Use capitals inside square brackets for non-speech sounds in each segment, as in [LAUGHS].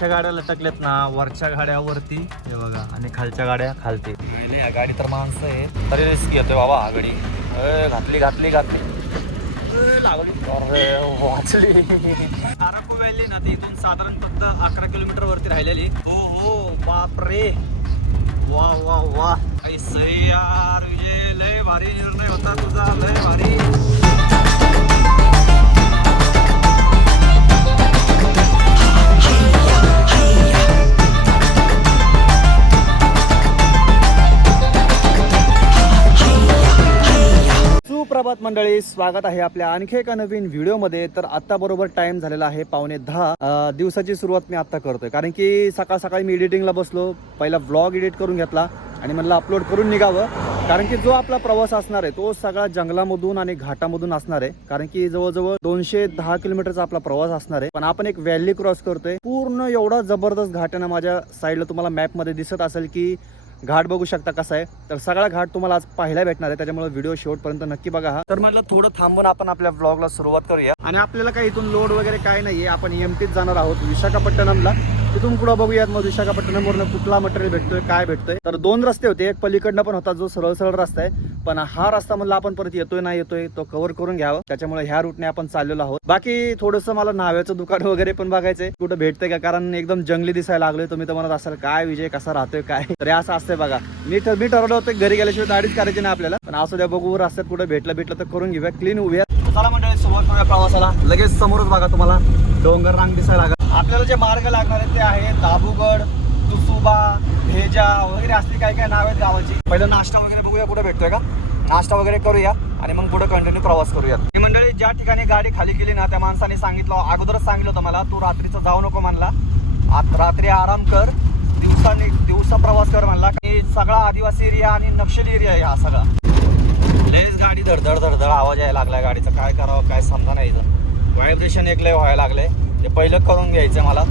वरच्या गाड्या लटकल्यात ना वरच्या गाड्या वरती हे बघा आणि खालच्या गाड्या खालती. या गाडी तर माणसं आहे तरी रिस्क घेतोय बाबा हा गाडी. घातली घातली घातली. लागली. अरे, वाचली. आराको व्हॅली ना ती इथून साधारण फक्त अकरा किलोमीटर वरती राहिलेली. हो हो बापरे. वा वा वा. काही यार विजय लय भारी निर्णय होता तुझा लय भारी. सुप्रभात मंडळी स्वागत आहे आपल्या आणखी एका नवीन व्हिडिओमध्ये. तर आता बरोबर टाइम झालेला आहे पावणे दहा. दिवसाची सुरुवात मी आता करतोय. कारण की सकाळ सकाळी मी एडिटिंगला बसलो पहिला व्लॉग एडिट करून घेतला आणि म्हणलं अपलोड करून निघावं. कारण की जो आपला प्रवास असणार आहे तो सगळा जंगलामधून आणि घाटामधून असणार आहे. कारण की जवळजवळ दोनशे दहा किलोमीटरचा आपला प्रवास असणार आहे. पण आपण एक व्हॅली क्रॉस करतोय. पूर्ण एवढा जबरदस्त घाट आहे ना माझ्या साईडला तुम्हाला मॅपमध्ये दिसत असेल की घाट बघू शकता कसा आहे. तर सगळा घाट तुम्हाला आज पाहायला भेटणार आहे. त्याच्यामुळे व्हिडिओ शेवटपर्यंत नक्की बघा हा. तर म्हटलं थोडं थांबून आपण आपल्या व्लॉगला सुरुवात करूया. आणि आपल्याला काही इथून लोड वगैरे काय नाहीये. आपण एमटीत जाणार आहोत विशाखापट्टणमला. तिथून पुढे बघूयात मग विशाखापट्टणमवरून कुठला मटेरियल भेटतोय काय भेटतोय. तर दोन रस्ते होते एक पलीकडनं पण होता जो सरळ सरळ रस्ता आहे. पण हा रस्ता म्हणला आपण परत येतोय ना येतोय तो कव्हर करून घ्यावा. त्याच्यामुळे ह्या रूटने आपण चाललेलो आहोत. बाकी थोडंसं मला नाव्याचं दुकान [LAUGHS] वगैरे पण बघायचंय. कुठं भेटतंय का? कारण एकदम जंगली दिसायला लागलोय. तुम्ही तर म्हणत असाल काय विजय कसा राहतोय काय? तर असं असतंय बघा. मी मी ठरवलं होतं घरी गेल्याशिवाय गाडीच करायची नाही आपल्याला. पण असं द्या बघू रस्त्यात कुठं भेटलं भेटलं तर करून घेऊया. क्लीन उभ्या चला मंडळी सुरुवात प्रवासाला. लगेच समोरच बघा तुम्हाला. डोंगर रांग दिसायला लागला. आपल्याला जे मार्ग लागणार आहेत ते आहे दाबुगड तुसुबा भेजा वगैरे असली काही काय नाव आहेत गावाची. पहिलं नाश्ता वगैरे बघूया कुठं भेटतोय का? नाश्ता वगैरे करूया आणि मग पुढे कंटिन्यू प्रवास करूया ही मंडळी ज्या ठिकाणी गाडी खाली केली ना त्या माणसाने सांगितलं अगोदरच सांगितलं होतं मला तू रात्रीचं जाऊ नको म्हणला. रात्री आराम कर दिवसाने दिवसा प्रवास कर म्हणला. की सगळा आदिवासी एरिया आणि नक्षली एरिया आहे हा सगळा. लेस गाडी धडधड धडधड आवाज यायला लागलाय गाडीचा काय करावं काय समजा नाही व्हायब्रेशन एक व्हायला लागलंय. ते पहिलं करून घ्यायचं मला.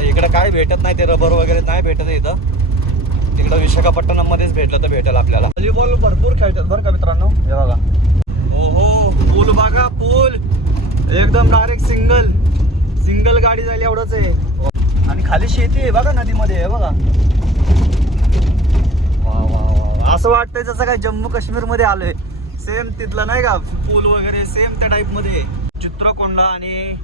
इकडं काय भेटत नाही ते रबर वगैरे नाही भेटत इथं. तिकडं विशाखापट्टणम मध्येच भेटलं तर भेटेल आपल्याला. व्हॉलीबॉल भरपूर खेळतात बरं का मित्रांनो? हे बघा. हो हो पूल बघा पूल. एकदम डायरेक्ट सिंगल सिंगल गाडी जायला एवढंच आहे. आणि खाली शेती आहे बघा नदीमध्ये हे बघा. वा वा वा असं वाटतंय जसं काय जम्मू काश्मीरमध्ये आलोय. सेम तिथलं नाही का पूल वगैरे सेम त्या टाइपमध्ये. चित्रकोंडा आणि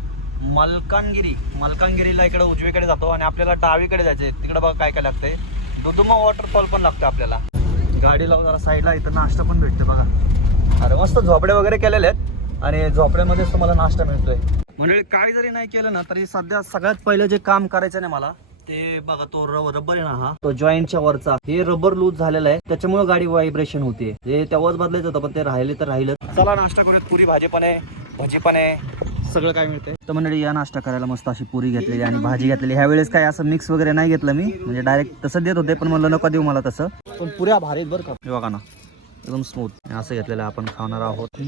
मलकानगिरी. मलकानगिरीला इकडे उजवीकडे जातो आणि आपल्याला डावीकडे जायचंय. तिकडे बघा काय काय लागतंय. दुधुमा वॉटरफॉल पण लागतं आपल्याला. गाडी लावून जरा साईडला इथं नाश्ता पण भेटतो बघा. अरे मस्त झोपडे वगैरे केलेले आहेत. आणि झोपड्यामध्येच तुम्हाला नाश्ता मिळतोय. म्हणजे काय जरी नाही केलं ना तरी सध्या सगळ्यात पहिलं जे काम करायचं ना मला ते बघा तो रबर आहे ना हा. तो जॉईंटच्या वरचा. हे रबर लूज झालेला आहे. त्याच्यामुळे गाडी व्हायब्रेशन होते हे तेव्हाच बदलायचं होतं पण ते राहिले तर राहिलं चला नाश्ता करूयात. पुरी भाजी पण आहे भजी पण आहे. सगळं काय मिळतंय. तर मंडळी या नाश्ता करायला मस्त अशी पुरी घेतलेली आणि भाजी घेतलेली. ह्या वेळेस काय असं मिक्स वगैरे नाही घेतलं मी. म्हणजे डायरेक्ट तसं देत होते पण म्हणलं नको देऊ मला तसं. पण पुऱ्या भारी बरं का. बघा ना एकदम स्मूथ असं घेतलेलं आपण खाणार आहोत.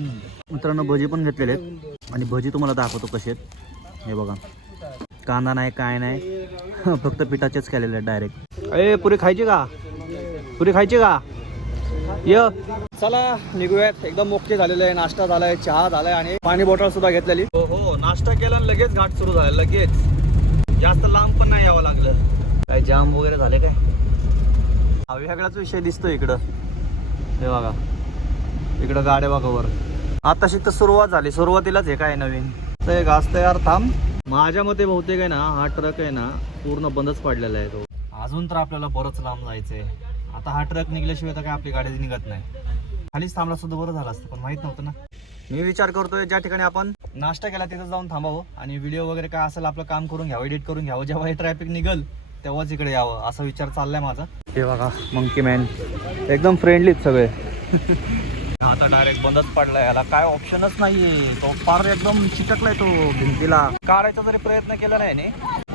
मित्रांनो भजी पण घेतलेले आहेत. आणि भजी तुम्हाला दाखवतो कसे आहेत. हे बघा. कांदा नाही काय नाही. [LAUGHS] फक्त पिठाचेच केलेले आहेत डायरेक्ट ए पुरी खायची का? पुरी खायची का? य. चला निघूयात. एकदम मोके झालेलं आहे. नाश्ता झालाय चहा झालाय आणि पाणी बॉटल सुद्धा घेतलेली. केलं आणि लगेच घाट सुरू झाला. लगेच. जास्त लांब पण नाही यावं लागलं. काय जाम वगैरे झाले काय? हा वेगळाच विषय दिसतो इकडं. हे बघा. इकडं गाड्या बघा वर. आताशी तर सुरुवात झाली. सुरुवातीलाच हे काय नवीन. ते घास तयार थांब. माझ्या मते बहुतेक आहे ना हा ट्रक आहे ना पूर्ण बंदच पडलेला आहे तो. अजून तर आपल्याला बरंच लांब जायचंय. आता हा ट्रक निघल्याशिवाय तर काय आपली गाडी निघत नाही. खालीच थांबला सुद्धा बरं झालं असतं पण माहीत नव्हतं ना. मी विचार करतोय ज्या ठिकाणी आपण नाश्ता केला तिथं जाऊन थांबावं आणि व्हिडिओ वगैरे काय असेल आपलं काम करून घ्यावं एडिट करून घ्यावं. जेव्हा हे ट्रॅफिक निघल तेव्हाच इकडे यावं असा विचार चाललाय माझा. हे बघा मंकी मॅन एकदम फ्रेंडलीच सगळे. [LAUGHS] आता डायरेक्ट बंदच पडलाय. याला काय ऑप्शनच नाहीये. तो पार एकदम चिटकलाय तो भिंतीला. काढायचा जरी प्रयत्न केला नाही नी,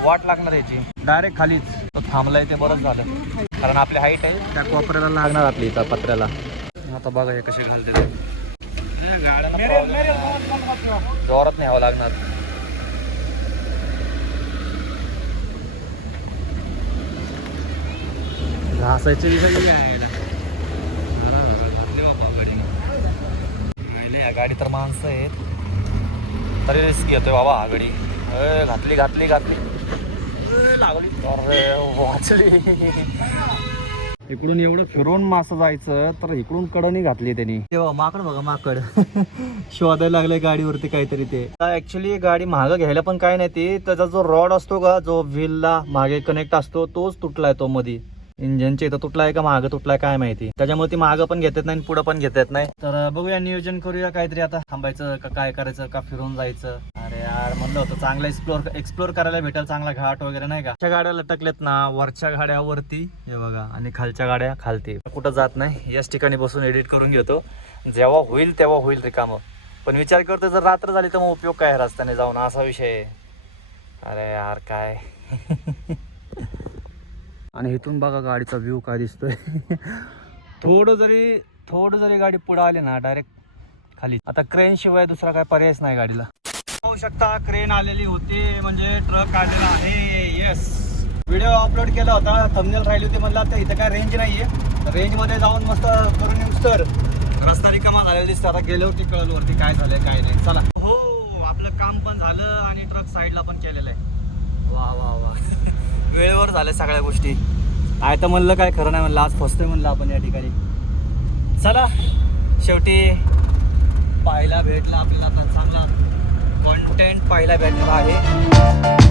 वाट लागणार याची. डायरेक्ट खालीच. तो थांबलाय ते बरंच झालं. कारण आपली हाईट आहे. त्या कोपऱ्याला लागणार आपली इथं पत्र्याला. आता बघा हे कसे घालते जोरात न्यावं लागणार. घासायचे गाडी तर माणसं आहेत. तरी रिस्क घेतोय बाबा हा गाडी. घातली घातली घातली. लागली. वाचली. इकडून एवढं फिरून मासं जायचं तर इकडून कडणी घातली त्यांनी. तेव्हा माकड बघा माकड. [LAUGHS] शोधायला लागले गाडीवरती काहीतरी ते. ऍक्च्युली गाडी महाग घ्यायला पण काय नाही ती. त्याचा जो रॉड असतो का जो व्हीलला मागे कनेक्ट असतो तोच तुटलाय तो मध्ये इंजनच्या इथं तुटलाय का मागं तुटलाय काय माहिती. त्याच्यामुळे ती मागं पण घेत येत नाही पुढे पण घेत येत नाही. तर बघूया नियोजन करूया काहीतरी आता. थांबायचं का काय करायचं का फिरून जायचं. अरे यार म्हणलं होतं चांगलं एक्सप्लोर एक्सप्लोर करायला भेटेल चांगला घाट वगैरे नाही का? वरच्या गाड्या लटकलेत ना वरच्या गाड्या वरती हे बघा आणि खालच्या गाड्या खालती. कुठं जात नाही याच ठिकाणी बसून एडिट करून घेतो. जेव्हा होईल तेव्हा होईल रिकामं पण विचार करतो जर रात्र झाली तर मग उपयोग काय रस्त्याने जाऊन? असा विषय आहे. अरे यार काय? [LAUGHS] आणि इथून बघा गाडीचा व्ह्यू काय दिसतोय. [LAUGHS] थोडं जरी थोडं जरी गाडी पुढे आली ना डायरेक्ट खाली. आता क्रेन शिवाय दुसरा काय पर्यायच नाही गाडीला. पाहू शकता क्रेन आलेली होती म्हणजे ट्रक आलेला आहे. येस व्हिडिओ अपलोड केला होता थंबनेल राहिली होती म्हणलं आता इथं काय रेंज नाहीये. रेंजमध्ये जाऊन मस्त करून येऊस तर रस्ता रिकामा झालेला दिसतो आता गेल्यावरती कळल वरती काय झालंय काय नाही. चला. हो आपलं काम पण झालं आणि ट्रक साईडला पण केलेलं आहे. वा वा वा. [LAUGHS] वेळेवर झाल्या सगळ्या गोष्टी. आहे तर म्हणलं काय खरं नाही म्हणलं. आज फसतोय म्हणलं आपण या ठिकाणी. चला शेवटी पाहायला भेटला आपल्याला आता चांगला कॉन्टेंट पाहायला भेटणार आहे.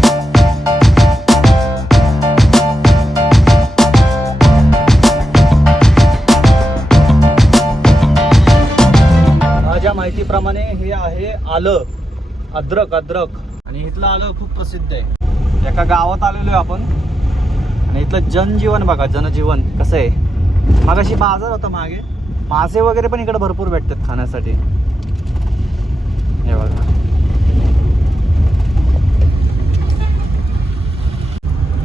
माझ्या माहितीप्रमाणे हे आहे आलं. अद्रक अद्रक. आणि इथलं आलं खूप प्रसिद्ध आहे. एका गावात आलेलो आहे आपण. आणि इथलं जनजीवन बघा जनजीवन कसं आहे. मागाशी बाजार होता मागे. मासे वगैरे पण इकडे भरपूर भेटतात खाण्यासाठी. हे बघा.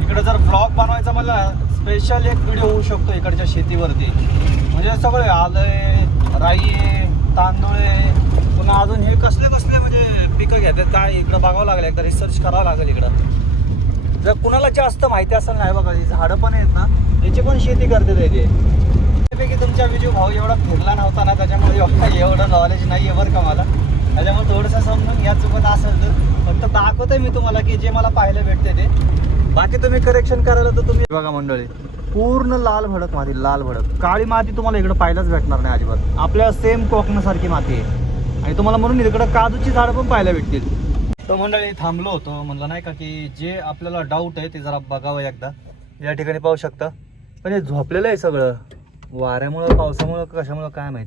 इकडे जर ब्लॉग बनवायचा मला स्पेशल एक व्हिडिओ होऊ शकतो इकडच्या शेतीवरती. म्हणजे सगळे आलंय राई आहे तांदूळ आहे. पुन्हा अजून हे कसले कसले पिकं घेतात काय इकडं बघावं लागेल एकदा रिसर्च करावं लागेल इकडं. जर कुणाला जास्त माहिती असेल नाही बघा ही झाडं पण आहेत ना याची पण शेती करते ते त्यापैकी तुमच्या विजू भाऊ एवढा फिरला नव्हता ना त्याच्यामुळे एवढं एवढं नॉलेज नाही आहे बरं का मला. त्याच्यामुळे थोडंसं समजून या चुकत असेल तर. फक्त दाखवतोय मी तुम्हाला की जे मला पाहायला भेटते ते. बाकी तुम्ही करेक्शन करायला तर तुम्ही बघा मंडळी पूर्ण लाल भडक माती लाल भडक. काळी माती तुम्हाला इकडं पाहायलाच भेटणार नाही अजिबात. आपल्या सेम कोकणासारखी माती आहे. आणि तुम्हाला म्हणून इकडं काजूची झाडं पण पाहायला भेटतील. तर मंडळी थांबलो होतो. म्हणलं नाही का की जे आपल्याला डाऊट आहे ते जरा बघावं एकदा. या ठिकाणी पाहू शकता. पण हे झोपलेलं आहे सगळं. वाऱ्यामुळं पावसामुळं कशामुळं काय माहीत?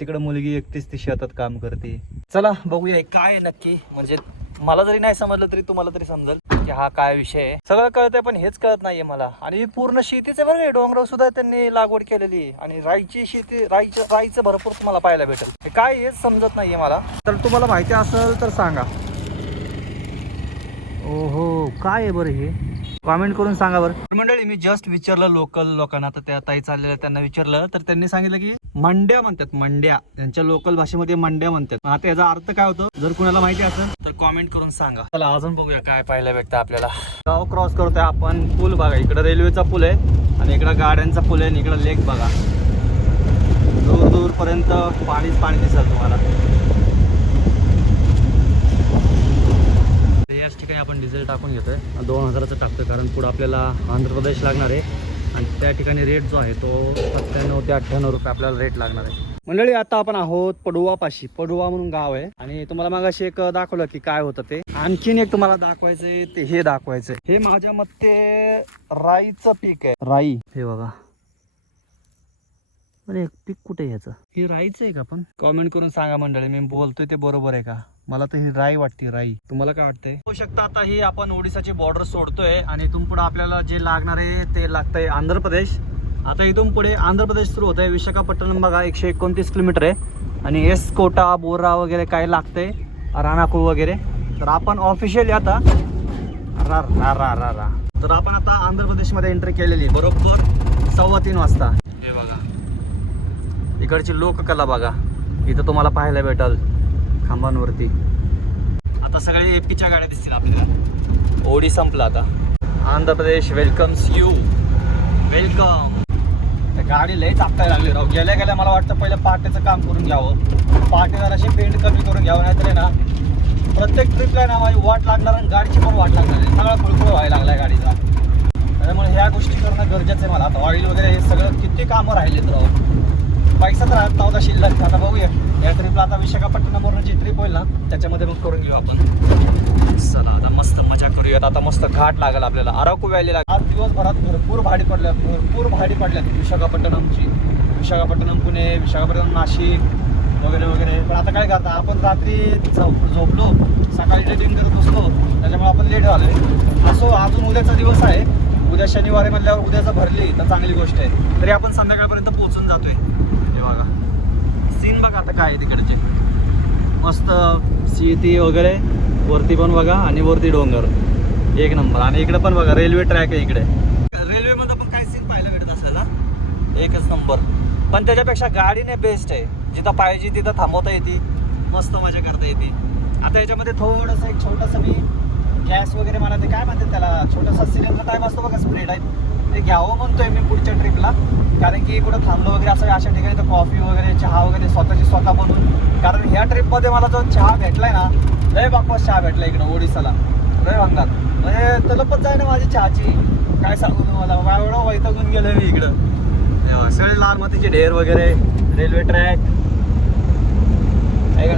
तिकडं मुलगी एकटीच ती शेतात काम करते. चला बघूया काय आहे नक्की. म्हणजे मला जरी नाही समजलं तरी तुम्हाला तरी समजेल. की हा काय विषय आहे? सगळं कळतंय पण हेच कळत नाहीये मला. आणि पूर्ण शेतीच आहे बरं डोंगराव सुद्धा त्यांनी लागवड केलेली आहे. आणि राईची शेती राईचं राईचं भरपूर तुम्हाला पाहायला भेटेल. हे काय हेच समजत नाहीये मला. तर तुम्हाला माहिती असेल तर सांगा. ओहो काय आहे बरं हे? कॉमेंट करून सांगा बरं. मंडळी मी जस्ट विचारलं लोकल लोकांना तर त्या ताई चाललेल्या त्यांना विचारलं. तर त्यांनी सांगितलं की मंड्या म्हणतात मंड्या. त्यांच्या लोकल भाषेमध्ये मंड्या म्हणतात. आता याचा अर्थ काय होतो? जर कुणाला माहिती असेल तर कॉमेंट करून सांगा. चला अजून बघूया काय पाहायला भेटतं आपल्याला. गाव क्रॉस करतोय आपण. पूल बघा इकडे रेल्वेचा पूल आहे आणि इकडं गाड्यांचा पूल आहे आणि इकडं लेक बघा. दूर दूर पर्यंत पाणीच पाणी दिसेल तुम्हाला. याच ठिकाणी आपण डिझेल टाकून घेतोय. दोन हजाराचं टाकतोय कारण पुढं आपल्याला आंध्र प्रदेश लागणार आहे. आणि त्या ठिकाणी रेट जो आहे तो सत्त्याण्णव ते अठ्ठ्याण्णव रुपये आपल्याला रेट लागणार आहे. मंडळी आता आपण आहोत पडुवापाशी. पडुवा म्हणून गाव आहे. आणि तुम्हाला मागाशी एक दाखवलं की काय होतं ते. आणखीन एक तुम्हाला दाखवायचंय ते हे दाखवायचंय. हे माझ्या मते राईचं पीक आहे. राई. हे बघा. अरे पीक कुठे आहे हे राईचं आहे का पण? कॉमेंट करून सांगा मंडळी मी बोलतोय ते बरोबर आहे का? मला तर ही राई वाटते राई. तुम्हाला काय वाटतंय? होऊ शकता. आता ही आपण ओडिसाची बॉर्डर सोडतोय आणि इथून पुढे आपल्याला जे लागणार आहे ते लागतंय आंध्र प्रदेश. आता इथून पुढे आंध्र प्रदेश सुरू होत आहे विशाखापट्टणम बघा एकशे एकोणतीस किलोमीटर आहे. आणि एस कोटा बोरा वगैरे काय लागतंय? राणाकू वगैरे. तर आपण ऑफिशियली आता. रा रा रा रा रा. तर आपण आता आंध्र प्रदेशमध्ये एंट्री केलेली आहे, बरोबर सव्वा तीन वाजता. हे बघा. इकडची लोककला बघा. इथं तुम्हाला पाहायला भेटल. खांबांवरती. आता सगळे एपीच्या गाड्या दिसतील आपल्याला. ओडी संपला आता. Andhra Pradesh welcomes you welcome गाडी लय चापताय लागली राव. गेल्या गेल्या मला वाटतं पहिलं पाट्याचं काम करून घ्यावं. पाट्याला अशी पेंट कमी करून घ्यावं नाहीतर ना प्रत्येक ट्रिपला ना माझी वाट लागणार आणि गाडीची पण वाट लागणार आहे. सगळा कुळकुळ व्हायला लागला गाडीचा. त्यामुळे ह्या गोष्टी करणं गरजेचं आहे मला. आता ऑइल वगैरे हे सगळं किती कामं राहिलेत तर पैसा तर राहत नव्हता शिल्लक. आता बघूया. या ट्रिपला आता विशाखापट्टणमवरून जी ट्रिप होईल ना त्याच्यामध्ये मग करून घेऊ आपण. चला आता मस्त मजा करूयात. आता मस्त घाट लागेल आपल्याला. अराकू व्हॅलीला आज दिवसभरात भरपूर भाडी पडल्या भरपूर भाडी पडल्यात विशाखापट्टणमची. विशाखापट्टणम पुणे विशाखापट्टणम नाशिक वगैरे वगैरे. पण आता काय करता आपण रात्री झोप झोपलो. सकाळी डेटिंग करत असतो त्याच्यामुळे आपण लेट झालो असो अजून उद्याचा दिवस आहे. उद्या शनिवारी म्हणल्यावर उद्याचा भरली तर चांगली गोष्ट आहे. तरी आपण संध्याकाळपर्यंत पोहोचून जातोय. हे बघा. सीन बघा आता काय आहे तिकडचे. मस्त शेती वगैरे वरती पण बघा आणि वरती डोंगर. एक नंबर. आणि इकडे पण बघा रेल्वे ट्रॅक आहे इकडे. रेल्वेमध्ये पण काय सीन पाहायला भेटत असेल ना एकच नंबर. पण त्याच्यापेक्षा गाडीने बेस्ट आहे. जिथं पाहिजे तिथं थांबवता येते. मस्त मजा करता येते. आता याच्यामध्ये थोडंसं एक छोटंसं मी गॅस वगैरे मला ते काय म्हणतात त्याला? छोटासा सिलेंडर टाईप असतो बघा स्प्रेड आहे. घ्यावं म्हणतोय मी पुढच्या ट्रिपला कारण की कुठं थांबलो वगैरे असं अशा ठिकाणी तर कॉफी वगैरे चहा वगैरे स्वतःची स्वतः बनवून. कारण ह्या ट्रिपमध्ये मला जो चहा भेटलाय ना लय बापस चहा भेटला इकडं ओडिसाला. लय भांगात. म्हणजे तलपच जाय ना माझी चहाची. काय सांगू तुम्हाला? मला एवढं वैतागून गेलो मी इकडं. सगळे लाल मातीचे ढेर वगैरे रेल्वे ट्रॅक. आहे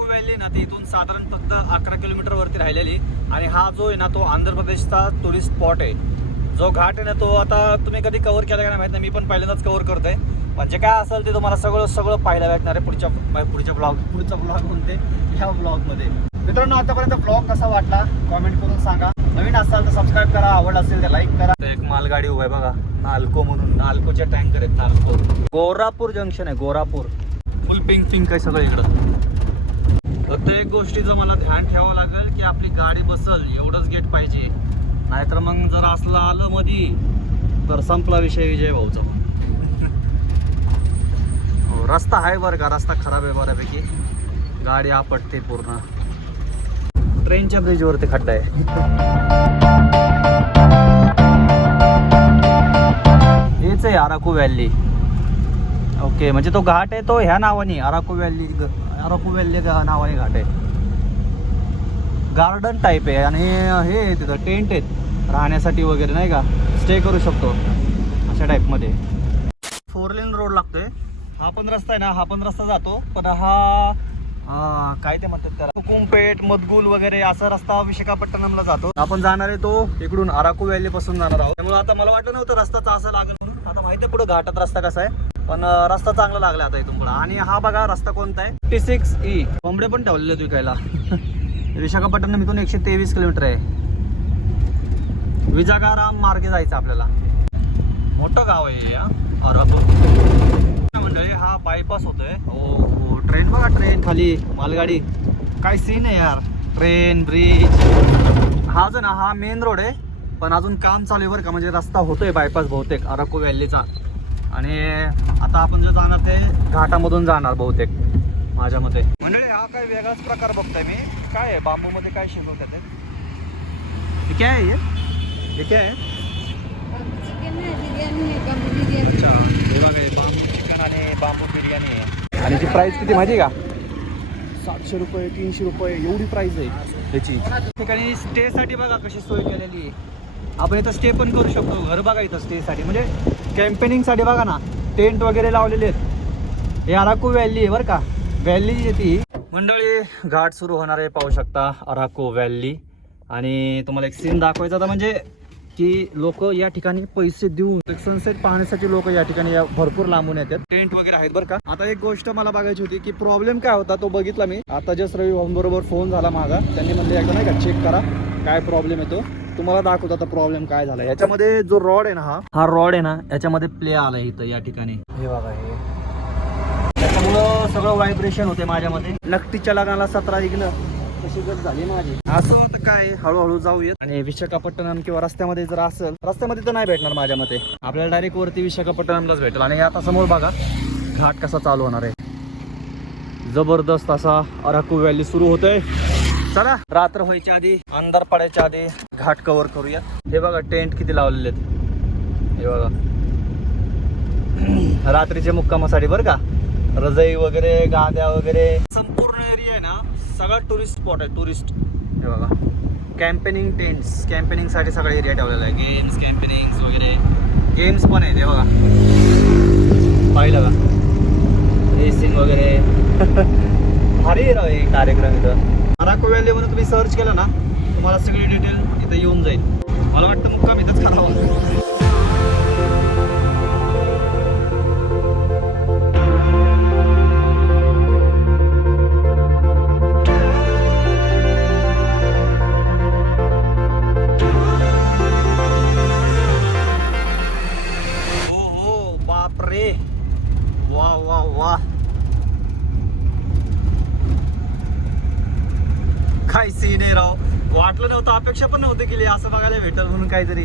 व्हॅली ना ती इथून साधारण फक्त अकरा किलोमीटर वरती राहिलेली. आणि हा जो आहे ना तो आंध्र प्रदेशचा टुरिस्ट स्पॉट आहे. जो घाट आहे ना तो आता तुम्ही कधी कव्हर केला का नाही माहीत नाही. मी पण पहिल्यांदाच कव्हर करतोय. म्हणजे काय असेल ते तुम्हाला सगळं सगळं पाहायला भेटणार आहे पुढच्या पुढच्या ब्लॉग पुढचा ब्लॉग म्हणते ह्या ब्लॉगमध्ये मित्रांनो आतापर्यंत ब्लॉग कसा वाटला? कॉमेंट करून सांगा. नवीन असाल तर सबस्क्राईब करा. आवड असेल तर लाईक करा. एक मालगाडी उभा आहे बघा. नाल्को म्हणून नाल्कोचे टँकर आहेत नाल्को. गोरापूर जंक्शन आहे गोरापूर. फुल पिंक पिंक आहे सगळं इकडं. फक्त एक गोष्टीचं मला ध्यान ठेवावं लागेल की आपली गाडी बसल एवढंच गेट पाहिजे. नाहीतर मग जर असलं आलं मधी तर संपला विषय विजय भाऊचा. हो रस्ता आहे बरं का रस्ता खराब आहे बऱ्यापैकी. गाडी आपटते पूर्ण. ट्रेनच्या ब्रिजवरती खड्डा आहे. हेच आहे अराकू व्हॅली. ओके म्हणजे तो घाट आहे तो ह्या नावाने अराकू व्हॅली ग- अराकू व्हॅली नावाने घाट आहे. गार्डन टाईप आहे आणि हे आहे तिथं टेंट आहेत. राहण्यासाठी वगैरे नाही का? स्टे करू शकतो. अशा टाईपमध्ये फोर लेन रोड लागतोय. हा पण रस्ता आहे ना हा पण रस्ता जातो. पण हा काय ते म्हणतात त्याला? कुकुमपेठ मदगुल वगैरे असा रस्ता विशाखापट्टणमला जातो. आपण जाणार आहे तो इकडून अराकू व्हॅली पासून जाणार आहोत. त्यामुळे आता मला वाटलं नव्हतं रस्ता असा लागेल म्हणून. आता माहिती आहे पुढे घाटात रस्ता कसा आहे. पण रस्ता चांगला लागला आता इथून पुढे. आणि हा बघा रस्ता कोणता आहे? टी सिक्स ई कोंबडे पण ठेवलेले विकायला. [LAUGHS] विशाखापट्टणम इथून एकशे तेवीस किलोमीटर आहे. विजागाराम मार्गे जायचं आपल्याला. मोठं गाव आहे हे, हा. मंडळी हा बायपास होतोय. हो हो. ट्रेन बघा ट्रेन खाली मालगाडी. काय सीन आहे यार? ट्रेन ब्रिज हा जो ना हा मेन रोड आहे. पण अजून काम चालू आहे बरं का म्हणजे रस्ता होतोय बायपास बहुतेक अराकू व्हॅलीचा आणि आता आपण जे जाणार ते घाटामधून जाणार बहुतेक माझ्या मते. मंडळी हा काय वेगळाच प्रकार बघतोय मी. काय आहे बांबू मध्ये काय शिकवतात ते? काय आहे हे? काय है है अच्छा हे बघा हे बांबू. चिकन आणि बांबू बिर्याणी आहे आणि किती माहिती आहे का? सातशे रुपये तीनशे रुपये एवढी प्राइस आहे. त्याची ठिकाणी स्टेसाठी बघा कशी सोय केलेली आहे. आपण इथं स्टे पण करू शकतो घर बघा इथं स्टेसाठी म्हणजे कॅम्पेनिंगसाठी बघा ना टेंट वगैरे लावलेले आहेत. हे अराकू व्हॅली आहे बरं का. व्हॅली जी ती. मंडळी घाट सुरू होणार आहे पाहू शकता अराकू व्हॅली आणि तुम्हाला एक सीन दाखवायचा होता म्हणजे की लोक या ठिकाणी पैसे देऊन सनसेट पाहण्यासाठी लोक या ठिकाणी भरपूर लांबून येतात. टेंट वगैरे आहेत बरं का? आता एक गोष्ट मला बघायची होती की प्रॉब्लेम काय होता तो बघितला मी. आता जस्ट रवी बरोबर फोन झाला माझा. त्यांनी म्हणले एकदा नाही का चेक करा काय प्रॉब्लेम येतो. तुम्हाला दाखवतो आता प्रॉब्लेम काय झाला. याच्यामध्ये जो रॉड आहे ना हा हा रॉड आहे ना याच्यामध्ये प्ले आलाय इथं या ठिकाणी. हे बघा हे. त्याच्यामुळं सगळं व्हायब्रेशन होते माझ्यामध्ये. नक्कीच्या लग्नाला सतरा ऐकलं तशी गत झाली माझी. असं होतं काय? हळूहळू जाऊयात. आणि विशाखापट्टणम किंवा रस्त्यामध्ये जर असेल रस्त्यामध्ये तर नाही भेटणार माझ्या मते. आपल्याला डायरेक्ट वरती विशाखापट्टणमलाच भेटेल. आणि आता समोर बघा घाट कसा चालू होणार आहे. जबरदस्त असा अराकू व्हॅली सुरू होतोय. चला रात्र व्हायच्या आधी अंधार पडायच्या आधी घाट कव्हर करूया हे बघा टेंट किती लावलेले आहेत. हे बघा. रात्रीच्या मुक्कामासाठी बरं का? रजई वगैरे गाद्या वगैरे. संपूर्ण एरिया आहे ना सगळा टुरिस्ट स्पॉट आहे टुरिस्ट हे बघा. कॅम्पेनिंग टेंट्स कॅम्पेनिंगसाठी सगळा एरिया ठेवलेला आहे. गेम्स कॅम्पेनिंग्स वगैरे. गेम्स पण आहेत हे बघा. पाहिलं का? रेसिंग वगैरे. [LAUGHS] भारी आहे राव हे कार्यक्रम इथं. अराको व्हॅली म्हणून तुम्ही सर्च केलं ना तुम्हाला सगळी डिटेल इथं येऊन जाईल. मला वाटतं मुक्काम इथंच करावा. अपेक्षा पण नव्हती केली असं बघायला भेटल म्हणून काहीतरी.